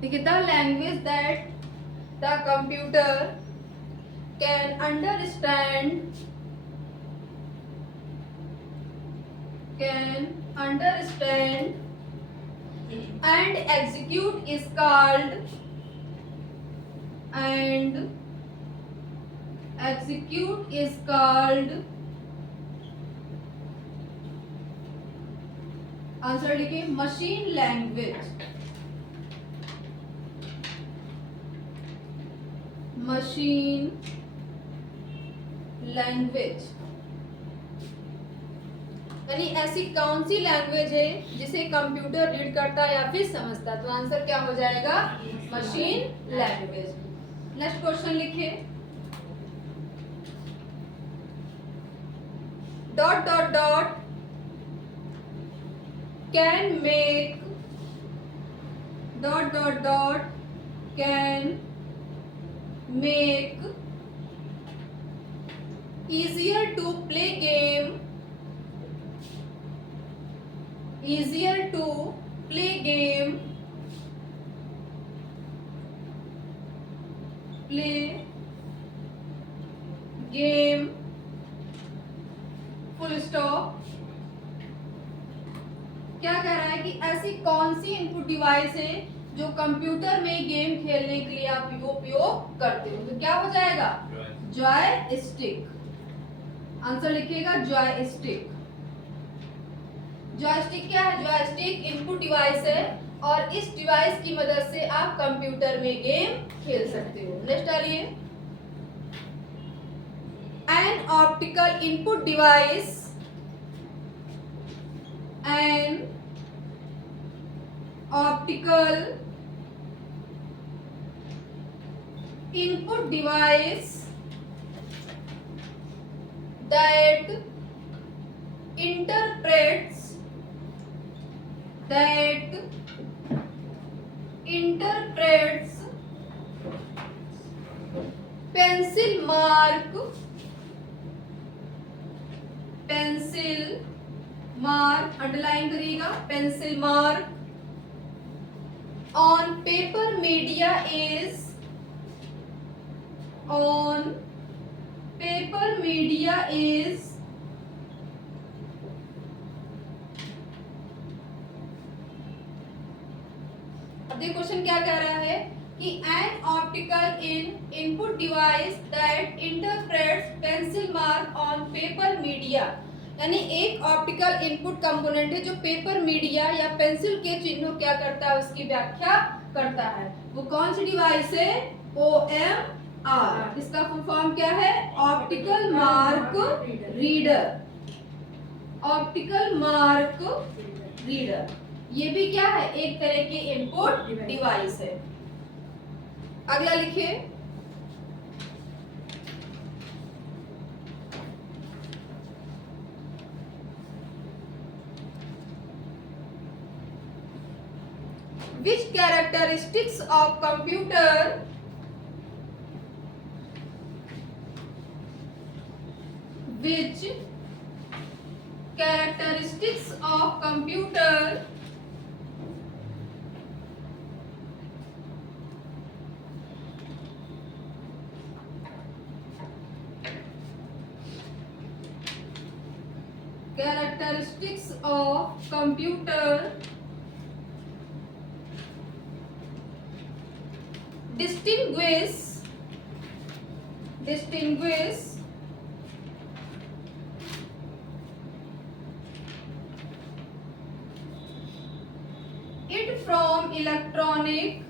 देखिए, the language that the computer can understand and execute is called answer लिखिए machine language. यानी ऐसी कौन सी लैंग्वेज है जिसे कंप्यूटर रीड करता या फिर समझता? तो आंसर क्या हो जाएगा? Machine language. नेक्स्ट क्वेश्चन लिखिए, dot dot dot can make easier to play game full stop. क्या कह रहा है कि ऐसी कौन सी इनपुट डिवाइस है जो कंप्यूटर में गेम खेलने के लिए आप उपयोग करते हो? तो क्या हो जाएगा? जॉयस्टिक। आंसर लिखिएगा जॉयस्टिक। जॉयस्टिक क्या है? जॉयस्टिक इनपुट डिवाइस है और इस डिवाइस की मदद से आप कंप्यूटर में गेम खेल सकते हो। नेक्स्ट डालिए, an optical input device that interprets pencil mark underline करिएगा, pencil mark on paper media is अब देखिए क्वेश्चन क्या कह रहा है कि N optical input device that interprets pencil mark on paper media, यानी एक ऑप्टिकल इनपुट कंपोनेंट है जो पेपर मीडिया या पेंसिल के चिन्हों क्या करता है, उसकी व्याख्या करता है। वो कौन सी डिवाइस है? OMR। इसका फुल फॉर्म क्या है? Optical mark reader. ये भी क्या है? एक तरह की इनपुट डिवाइस है। अगला लिखिए, which characteristics of computer distinguish it from electronic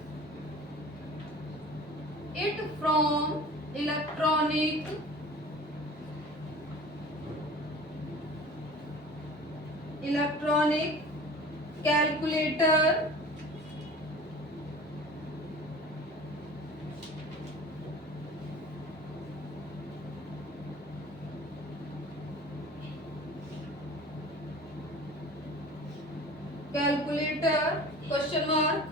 calculator, question mark।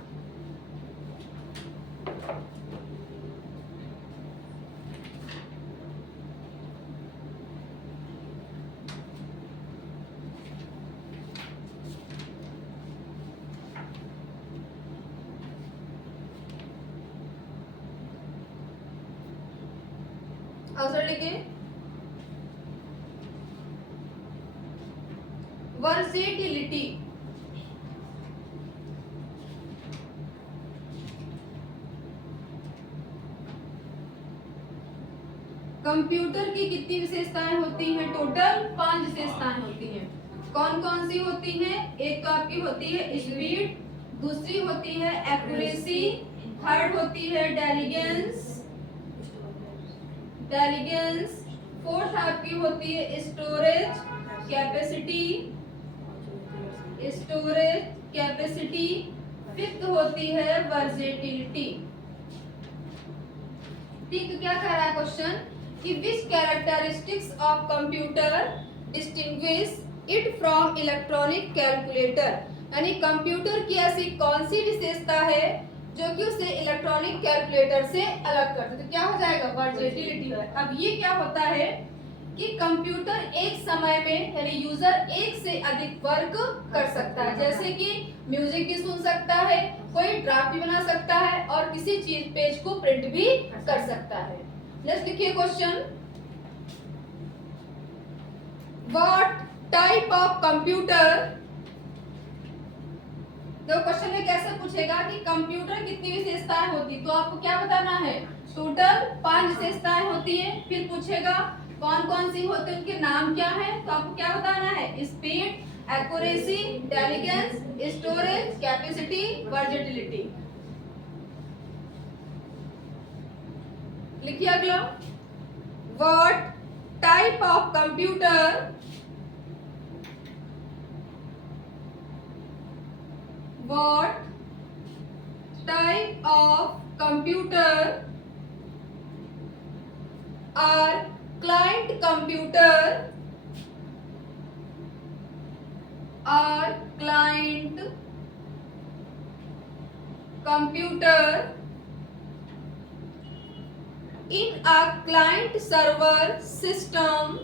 Answer लिखे वर्सेटिलिटी। कंप्यूटर की कितनी विशेषताएं होती हैं? टोटल 5 विशेषताएं होती हैं। कौन कौन सी होती हैं? एक तो आपकी होती है स्पीड, दूसरी होती है एक्यूरेसी, थर्ड होती है इंटेलिजेंस, फोर्थ आपकी होती है स्टोरेज कैपेसिटी, फिफ्थ होती है वर्सेटिलिटी। ठीक, तो क्या कह रहा है क्वेश्चन कि which characteristics of computer distinguish it from electronic calculator, यानी कंप्यूटर की ऐसी कौन सी विशेषता है जो कि उसे इलेक्ट्रॉनिक कैलकुलेटर से अलग करते। तो क्या हो जाएगा? वर्सेटिलिटी। अब ये क्या होता है कि कंप्यूटर एक समय में यानी यूजर एक से अधिक वर्क कर सकता है, जैसे कि म्यूजिक भी सुन सकता है, कोई ड्राफ्ट भी बना सकता है और किसी चीज पेज को प्रिंट भी कर सकता है। नेक्स्ट लिखिए question, what type of computer. तो क्वेश्चन में कैसे पूछेगा कि कंप्यूटर कितनी विशेषताएं होती, तो आपको क्या बताना है? टोटल 5 विशेषताएं होती है। फिर पूछेगा कौन कौन सी होती है, उनके नाम क्या है, तो आपको क्या बताना है? Speed, accuracy, intelligence, storage, capacity, versatility. लिखिए अगला, what type of computer are client computer in a client server system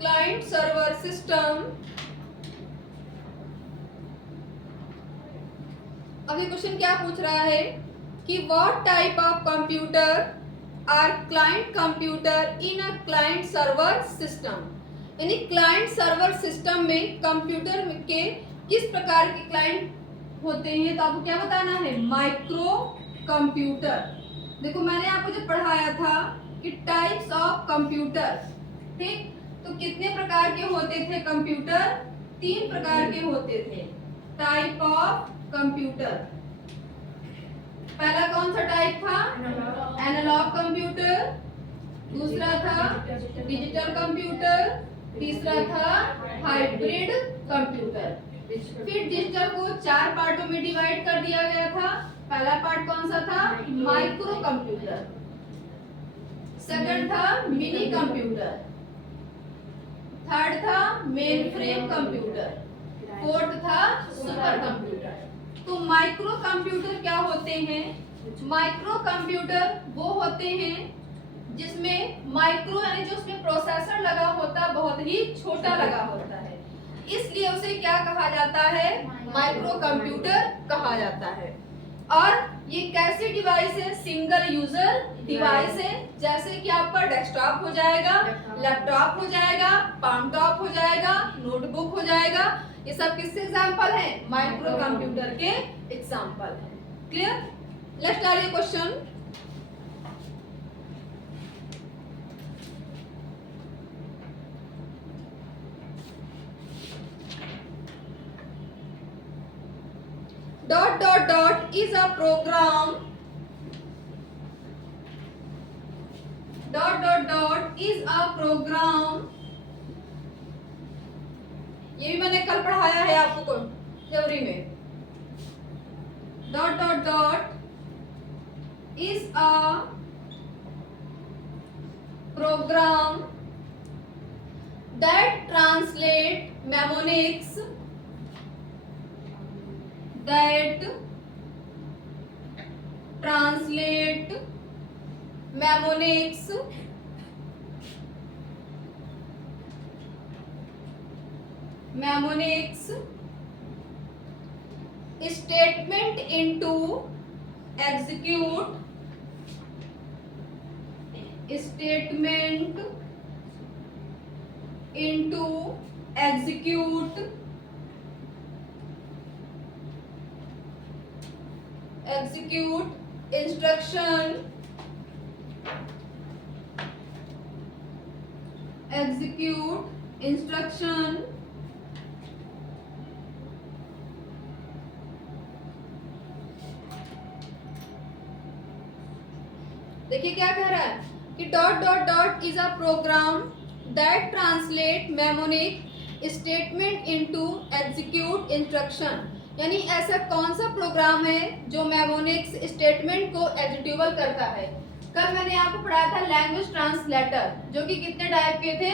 client server system। अभी क्वेश्चन क्या पूछ रहा है कि what type of computer are client computer in a client server system, यानी client server system में computer के किस प्रकार के क्लाइंट होते हैं, तो आपको क्या बताना है? Micro computer. देखो मैंने आपको जो पढ़ाया था कि टाइप्स ऑफ कंप्यूटर, ठीक, तो कितने प्रकार के होते थे कंप्यूटर? 3 प्रकार के होते थे टाइप ऑफ कंप्यूटर। पहला कौन सा टाइप था? एनालॉग कंप्यूटर, दूसरा था डिजिटल कंप्यूटर, तीसरा था हाइब्रिड कंप्यूटर। फिर डिजिटल को 4 पार्टों में डिवाइड कर दिया गया था। पहला पार्ट कौन सा था? माइक्रो कंप्यूटर, सेकंड था मिनी कंप्यूटर, थर्ड था मेन फ्रेम कंप्यूटर, फोर्थ था सुपर कंप्यूटर। तो माइक्रो कंप्यूटर क्या होते हैं? माइक्रो कंप्यूटर वो होते हैं जिसमें माइक्रो यानी जो उसमें प्रोसेसर लगा होता है बहुत ही छोटा लगा होता है, इसलिए उसे क्या कहा जाता है? माइक्रो कंप्यूटर कहा जाता है। और ये कैसे डिवाइस है? सिंगल यूजर डिवाइस है, जैसे कि आपका डेस्कटॉप हो जाएगा, लैपटॉप हो जाएगा, पाम टॉप हो जाएगा, नोटबुक हो जाएगा। ये सब किसके एग्जांपल हैं? माइक्रो कंप्यूटर के एग्जांपल हैं। Clear? Let's start your question. dot is a program, dot is a program, ये भी मैंने कल पढ़ाया है आपको थ्योरी में। dot is a program that translate mnemonics, that translate mnemonics statement into execute instruction देखिए क्या कह रहा है कि dot dot dot is a program that translate mnemonic statement into execute instruction. यानी ऐसा कौन सा प्रोग्राम है जो मेमोनिक्स स्टेटमेंट को एग्जीक्यूबल करता है। कल मैंने आपको पढ़ाया था लैंग्वेज ट्रांसलेटर, जो कि कितने टाइप के थे?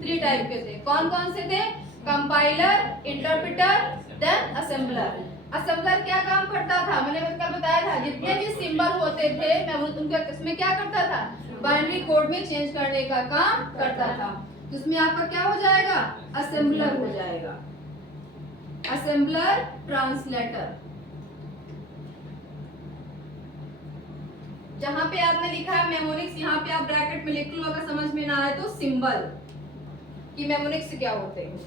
3 टाइप के थे। कौन कौन से थे? Compiler, interpreter, then assembler. Assembler क्या काम करता था? मैंने कल बताया था, जितने भी सिंबल होते थे मैं उनका इसमें क्या करता था? बाइनरी कोड में चेंज करने का काम करता था। जिसमें आपका क्या हो जाएगा? असेंबलर हो जाएगा, असेंबलर ट्रांसलेटर। जहां पे आपने लिखा है मेमोनिक्स, यहाँ पे आप ब्रैकेट में लिख लो, अगर समझ में ना आए तो सिंबल कि मेमोनिक्स क्या होते हैं।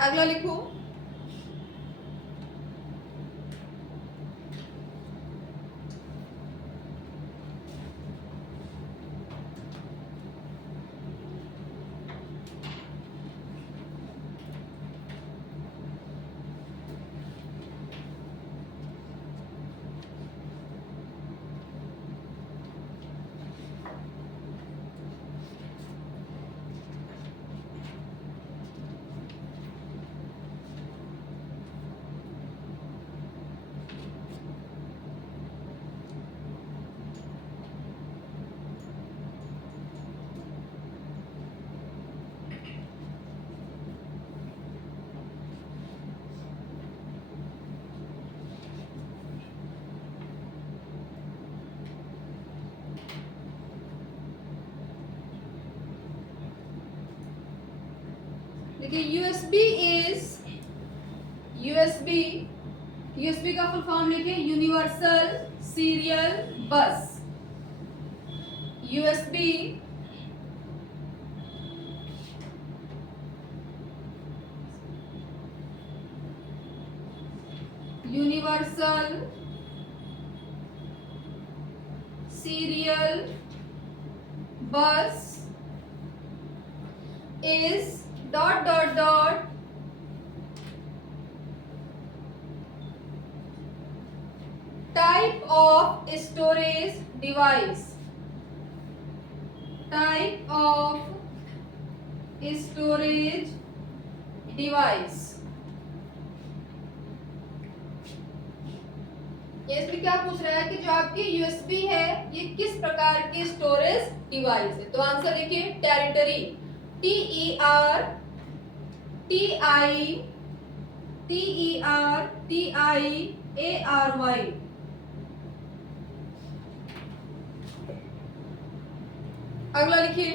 अगला लिखो, देखिए यूएसबी का फुल फॉर्म लिखिए, यूनिवर्सल सीरियल बस। यूएसबी यूनिवर्सल सीरियल बस is dot dot dot type of storage device, type of storage device। ये इसमें क्या पूछ रहा है कि जो आपकी यूएसबी है ये किस प्रकार की स्टोरेज डिवाइस है। तो आंसर देखिए, टेरिटरी, TERRY। अगला लिखिए,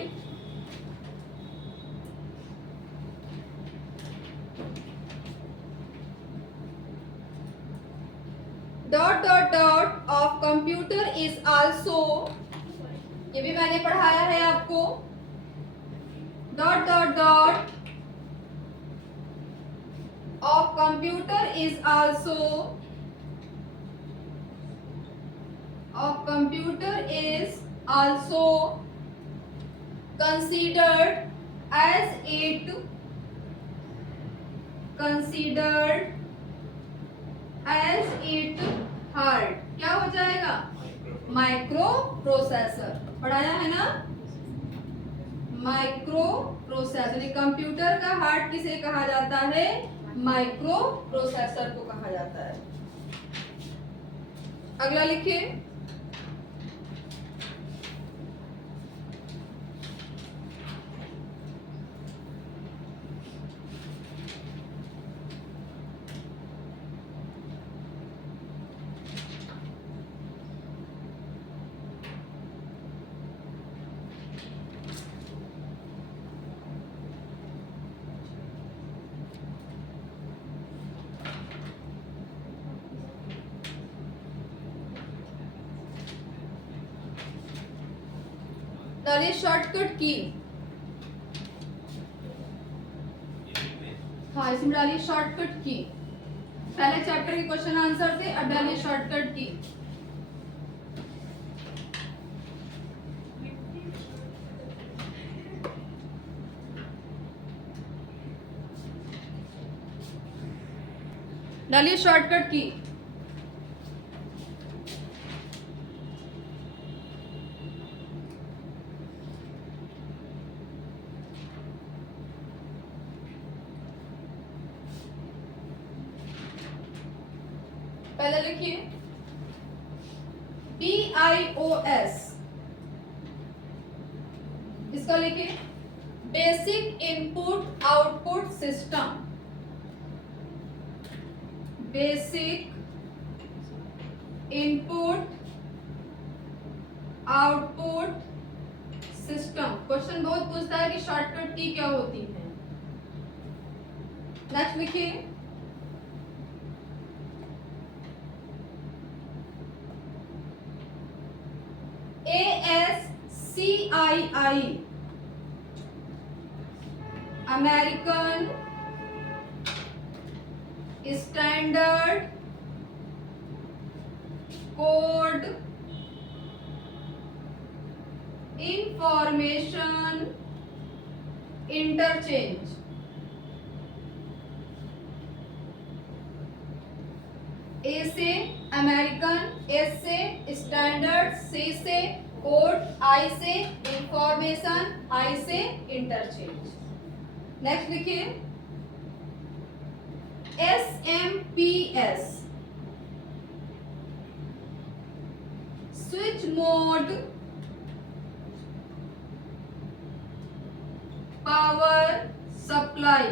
dot dot dot of computer is also, ये भी मैंने पढ़ाया है आपको। Dot dot dot of computer is also considered as it hard। क्या हो जाएगा? Micro processor. पढ़ाया है ना, माइक्रो प्रोसेसर। कंप्यूटर का हार्ट किसे कहा जाता है? माइक्रो प्रोसेसर को कहा जाता है। अगला लिखिए, डालिए शॉर्टकट की। हाँ, इसमें डालिए शॉर्टकट की। पहले चैप्टर के क्वेश्चन आंसर थे, अब डालिए शॉर्टकट की। डालिए शॉर्टकट की। पहले लिखिए BIOS, इसका लिखिए basic input output system. Basic input output system. Question बहुत पूछता है कि शॉर्टकट की क्या होती है। नेक्स्ट लिखिए ASCII, American standard code information interchange. A से अमेरिकन, एस से स्टैंडर्ड, सी से कोड, आई से इंफॉर्मेशन, आई से इंटरचेंज। नेक्स्ट लिखिए SMPS, switch mode power supply.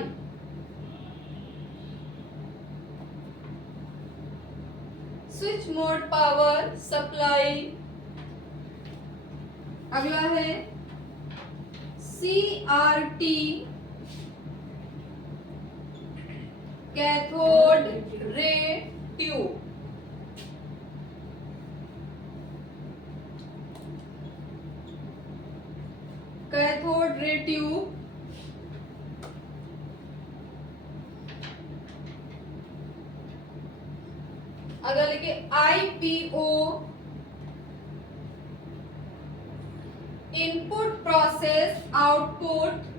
Switch mode power supply. अगला है CRT, cathode ray tube. Cathode ray tube. अगर लिखे IPO, input process output.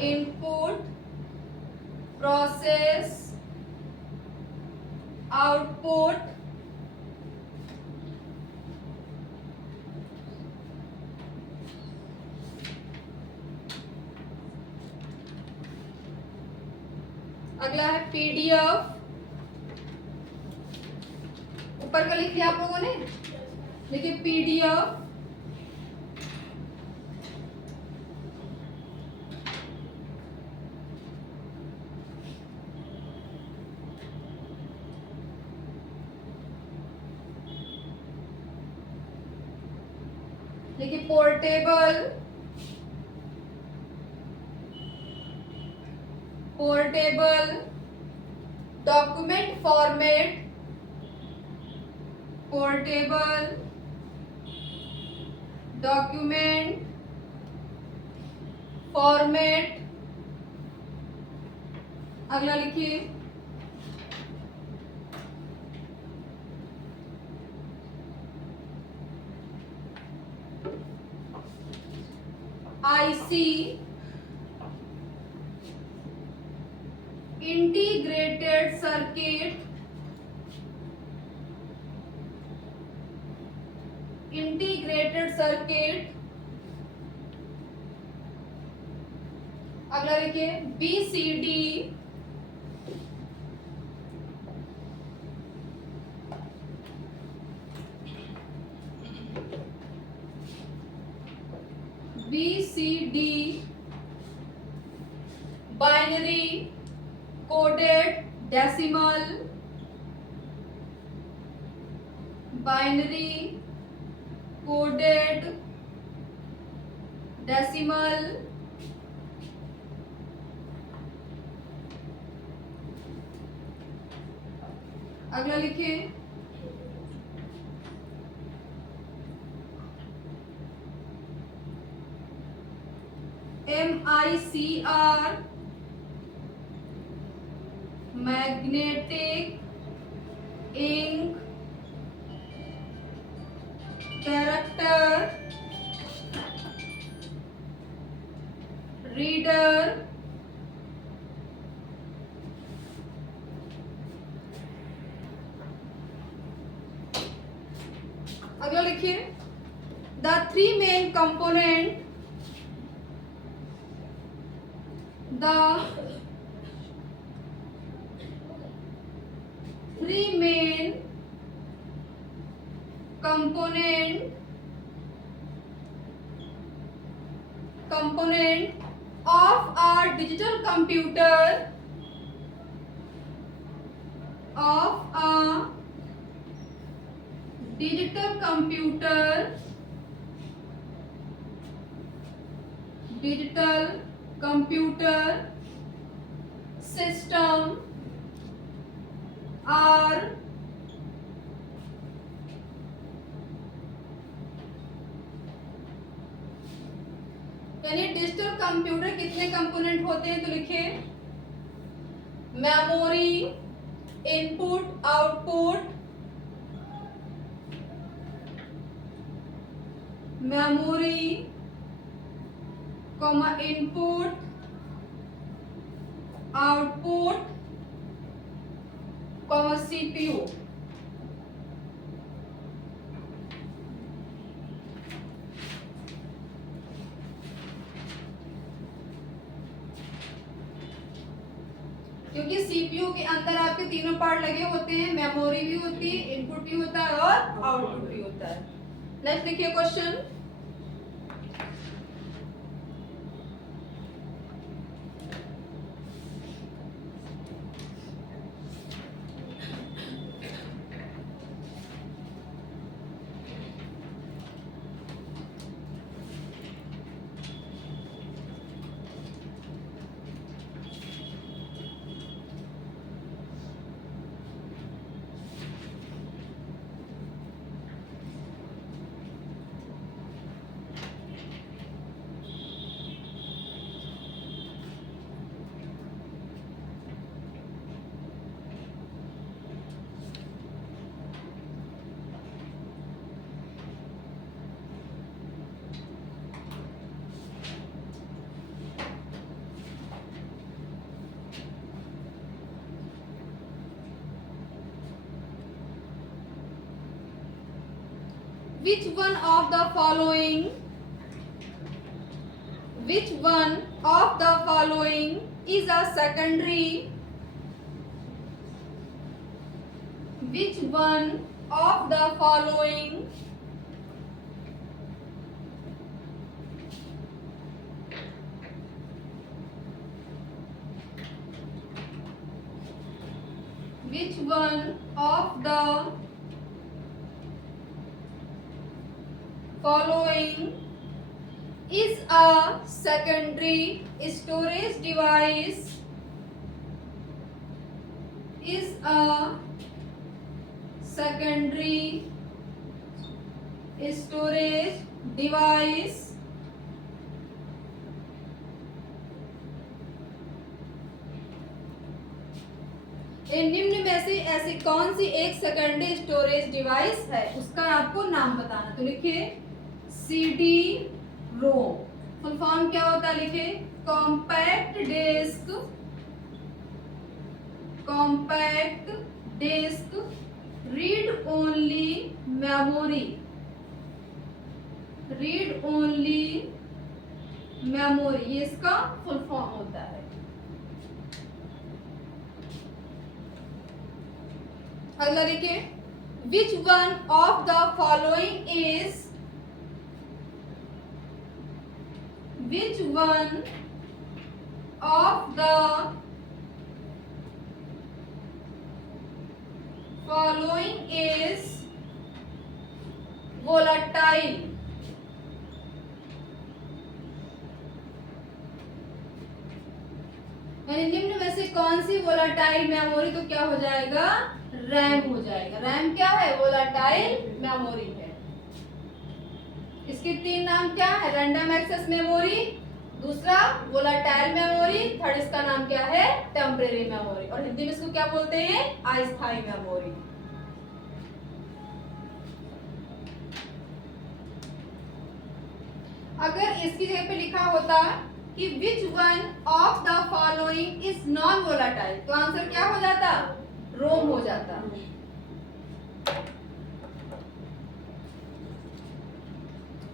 Input process output. अगला है PDF। ऊपर का लिख लिया आप लोगों ने, देखिए PDF। देखिए portable. Portable document format. Portable document format. अगला लिखिए IC, integrated circuit. Integrated circuit. अगला लिखिए BCD, BCD binary coded decimal. Binary coded decimal. अगला लिखिए MICR, magnetic ink, character reader, अगला लिखिए the three main component, the three main component of a digital computer, of a digital computer system are यानी digital computer कितने component होते हैं तो लिखिए memory, input output, memory comma input output comma CPU. क्योंकि CPU के अंदर आपके तीनों पार्ट लगे होते हैं, मेमोरी भी होती है, इनपुट भी होता है और आउटपुट भी होता है। नेक्स्ट लिखिए question, which one of the following is a secondary, which one of the following following is a secondary storage device, is a secondary storage device इन निम्न में से ऐसी कौन सी एक सेकेंडरी स्टोरेज डिवाइस है, उसका आपको नाम बताना। तो लिखिए सीडी रोम, फुल फॉर्म क्या होता है लिखिए compact disc read only memory, ये इसका फुल फॉर्म होता है। अगला लिखिए which one of the following is volatile, यानी निम्न में से कौन सी वोलाटाइल मेमोरी, तो क्या हो जाएगा रैम हो जाएगा। रैम क्या है वोलाटाइल मेमोरी है। इसके तीन नाम क्या है रैंडम एक्सेस मेमोरी, दूसरा वोलाटाइल मेमोरी, थर्ड इसका नाम क्या है, टेम्परेरी मेमोरी, और हिंदी में इसको क्या बोलते हैं, अस्थायी मेमोरी। अगर इसकी जगह पे लिखा होता कि which one of the following is non volatile, तो आंसर क्या हो जाता, रोम हो जाता।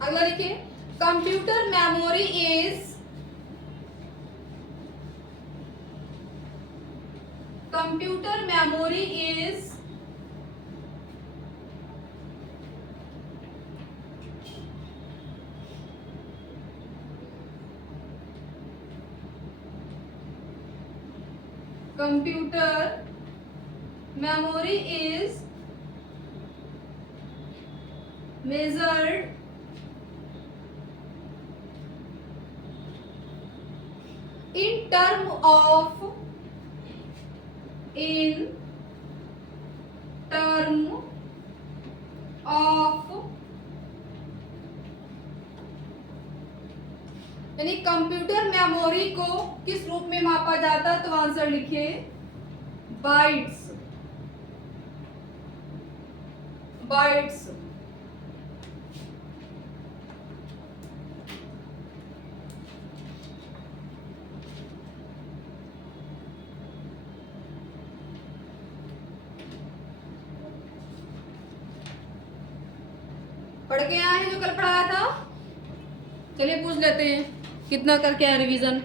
अगला देखिए, computer memory is, computer memory is computer memory is measured in term of यानी कंप्यूटर मेमोरी को किस रूप में मापा जाता, तो आंसर लिखिए बाइट्स, बाइट्स। पढ़ के आए हैं जो कल पढ़ाया था, चलिए पूछ लेते हैं कितना करके आए रिवीजन।